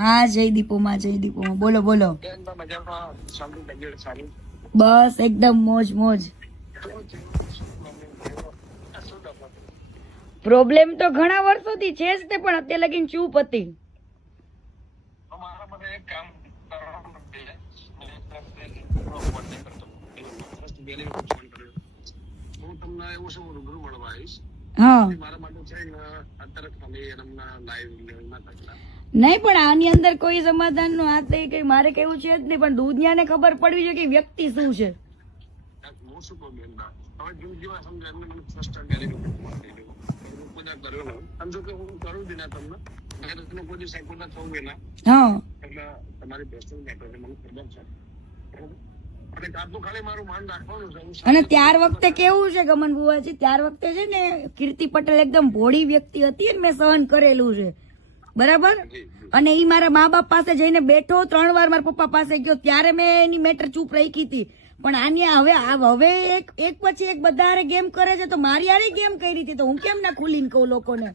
હા જયદીપોમાં બોલો બોલો. બસ એકદમ મોજ મોજ. પ્રોબ્લેમ તો ઘણા વર્ષોથી છે જ તે, પણ અત્યારે લગીને ચૂપ હતી. હા નહીં પણ આની અંદર કોઈ સમાધાન નું આ કઈ મારે કેવું છે જ નહીં, પણ દુનિયાને ખબર પડવી જોઈએ કે વ્યક્તિ શું છે. હા અને ત્યાર વખતે કેવું છે ગમન બુવાજી, ત્યાર વખતે છે ને કીર્તિ પટેલ એકદમ ભોળી વ્યક્તિ હતી ને મેં સહન કરેલું છે બરાબર. અને ઈ મારા મા બાપ પાસે જઈને બેઠો, 3 વાર મારા પપ્પા પાસે ગયો, ત્યારે મેં એની મેટર ચૂપ રાખી હતી. પણ આની હવે એક પછી એક બધા ગેમ કરે છે, તો મારી આરે ગેમ કરી હતી તો હું કેમ ના ખુલીને કહું લોકોને.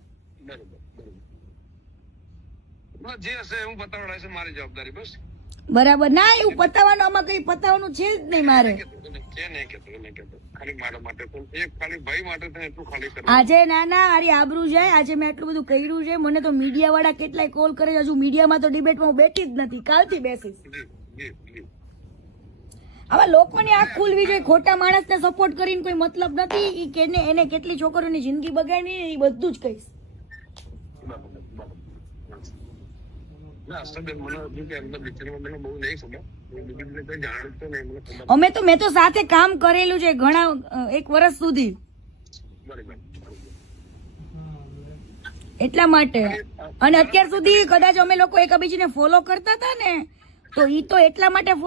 બરાબર ના, એવું પતાવવાનું આમાં કઈ પતાવવાનું છે જ નહીં મારે. આજે ના હારી આબરૂ જાય, આજે મેં એટલું બધું કર્યું છે, મને તો મીડિયા વાળા કેટલાય કોલ કરે, હજુ મીડિયામાં તો ડિબેટમાં હું બેઠી જ નથી, કાલથી બેસીશ. આવા લોકોની આંખ ખુલવી જોઈએ, ખોટા માણસને સપોર્ટ કરીને કોઈ મતલબ નથી. ઈ કેને એને કેટલી છોકરીઓની જિંદગી બગાડી એ બધું જ કહીશ. મેં તો સાથે કામ કરેલું છે ઘણા 1 વર્ષ સુધી, એટલા માટે. અને અત્યાર સુધી કદાચ અમે લોકો એકબીજાને ફોલો કરતા હતા ને, તો ઈ તો એટલા માટે ફોલો